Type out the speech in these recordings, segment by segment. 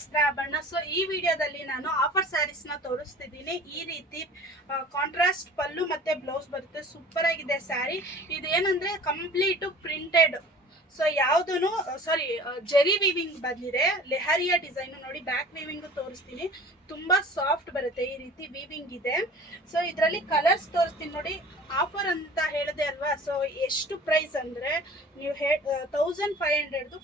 ವಸ್ತ್ರಾಭರಣ. So ಈ ವಿಡಿಯೋದಲ್ಲಿ ನಾನು ಆಫರ್ ಸ್ಯಾರೀಸ್ ನ ತೋರಿಸ್ತಿದ್ದೀನಿ. ಈ ರೀತಿ ಕಾಂಟ್ರಾಸ್ಟ್ ಪಲ್ಲು ಮತ್ತೆ ಬ್ಲೌಸ್ ಬರುತ್ತೆ. ಸೂಪರ್ ಆಗಿದೆ ಸ್ಯಾರಿ. ಇದೇನಂದ್ರೆ ಕಂಪ್ಲೀಟ್ ಪ್ರಿಂಟೆಡ್. ಸೊ ಯಾವುದೂ ಜೆರಿ ವೀವಿಂಗ್ ಬಂದಿದೆ. ಲೆಹರಿಯಾ ಡಿಸೈನ್ ನೋಡಿ. ಬ್ಯಾಕ್ ವೀವಿಂಗ್ ತೋರಿಸ್ತೀನಿ. ತುಂಬಾ ಸಾಫ್ಟ್ ಬರುತ್ತೆ. ಈ ರೀತಿ ವೀವಿಂಗ್ ಇದೆ. ಸೊ ಇದರಲ್ಲಿ ಕಲರ್ಸ್ ತೋರಿಸ್ತೀನಿ ನೋಡಿ. ಆಫರ್ ಅಂತ ಹೇಳಿದೆ ಅಲ್ವಾ. ಸೊ ಎಷ್ಟು ಪ್ರೈಸ್ ಅಂದ್ರೆ ನೀವು 1500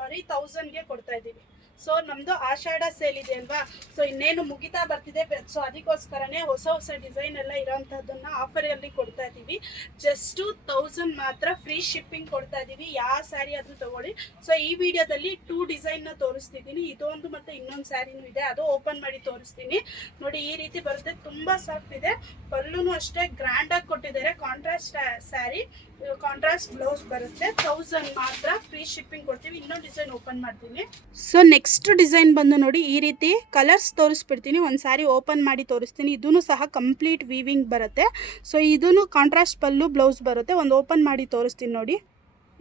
ಬರೀ 1000ಗೆ ಕೊಡ್ತಾ ಇದ್ದೀವಿ. ಸೊ ನಮ್ದು ಆಷಾಢ ಸೇಲ್ ಇದೆ ಅಲ್ವಾ. ಸೊ ಇನ್ನೇನು ಮುಗಿತಾ ಬರ್ತಿದೆ. ಸೊ ಅದಕ್ಕೋಸ್ಕರನೇ ಹೊಸ ಡಿಸೈನ್ ಎಲ್ಲ ಇರೋಂಥದ್ದನ್ನ ಆಫರ್ ಅಲ್ಲಿ ಕೊಡ್ತಾ ಇದ್ದೀವಿ. ಜಸ್ಟ್ 1000 ಮಾತ್ರ ಫ್ರೀ ಶಿಪ್ಪಿಂಗ್ ಕೊಡ್ತಾ ಇದ್ದೀವಿ. ಯಾವ ಸ್ಯಾರಿ ಆದ್ರೂ ತಗೊಳ್ಳಿ. ಸೊ ಈ ವಿಡಿಯೋದಲ್ಲಿ 2 ಡಿಸೈನ್ ನ ತೋರಿಸ್ತಿದ್ದೀನಿ. ಇದೊಂದು ಮತ್ತೆ ಇನ್ನೊಂದು ಸ್ಯಾರಿನೂ ಇದೆ. ಅದು ಓಪನ್ ಮಾಡಿ ತೋರಿಸ್ತೀನಿ ನೋಡಿ. ಈ ರೀತಿ ಬರುತ್ತೆ. ತುಂಬಾ ಸಾಫ್ಟ್ ಇದೆ. ಪಲ್ಲುನು ಅಷ್ಟೇ ಗ್ರ್ಯಾಂಡ್ ಆಗಿ ಕೊಟ್ಟಿದ್ದಾರೆ. ಕಾಂಟ್ರಾಸ್ಟ್ ಸ್ಯಾರಿ, ಕಾಂಟ್ರಾಸ್ಟ್ ಬ್ಲೌಸ್ ಬರುತ್ತೆ. 1000 ಮಾತ್ರ ಫ್ರೀ ಶಿಪ್ಪಿಂಗ್ ಕೊಡ್ತೀವಿ. ಇನ್ನೊಂದು ಡಿಸೈನ್ ಓಪನ್ ಮಾಡ್ತೀನಿ. ಸೊ ನೆಕ್ಸ್ಟ್ ಡಿಸೈನ್ ಬಂದು ನೋಡಿ. ಈ ರೀತಿ ಕಲರ್ಸ್ ತೋರಿಸ್ಬಿಡ್ತೀನಿ. ಒಂದು ಸ್ಯಾರಿ ಓಪನ್ ಮಾಡಿ ತೋರಿಸ್ತೀನಿ. ಇದೂ ಸಹ ಕಂಪ್ಲೀಟ್ ವೀವಿಂಗ್ ಬರುತ್ತೆ. ಸೊ ಇದೂ ಕಾಂಟ್ರಾಸ್ಟ್ ಪಲ್ಲು ಬ್ಲೌಸ್ ಬರುತ್ತೆ. ಒಂದು ಓಪನ್ ಮಾಡಿ ತೋರಿಸ್ತೀನಿ ನೋಡಿ.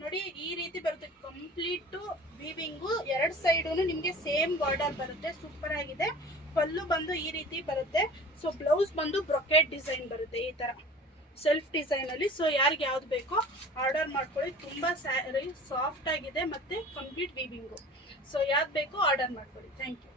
ನೋಡಿ ಈ ರೀತಿ ಬರುತ್ತೆ. Complete weaving. ಎರಡು ಸೈಡು ನಿಮಗೆ ಸೇಮ್ ಬಾರ್ಡರ್ ಬರುತ್ತೆ. ಸೂಪರ್ ಆಗಿದೆ. ಪಲ್ಲು ಬಂದು ಈ ರೀತಿ ಬರುತ್ತೆ. ಸೊ ಬ್ಲೌಸ್ ಬಂದು ಬ್ರೊಕೆಟ್ ಡಿಸೈನ್ ಬರುತ್ತೆ. ಈ ತರ ಸೆಲ್ಫ್ ಡಿಸೈನ್ ಅಲ್ಲಿ. ಸೊ ಯಾರಿಗೆ ಯಾವ್ದು ಬೇಕೋ ಆರ್ಡರ್ ಮಾಡ್ಕೊಳ್ಳಿ. ತುಂಬಾ ಸ್ಯಾರಿ ಸಾಫ್ಟ್ ಆಗಿದೆ ಮತ್ತೆ ಕಂಪ್ಲೀಟ್ ವೀವಿಂಗು. ಸೊ ಯಾವ್ದು ಬೇಕೋ ಆರ್ಡರ್ ಮಾಡ್ಕೊಳ್ಳಿ. Thank you.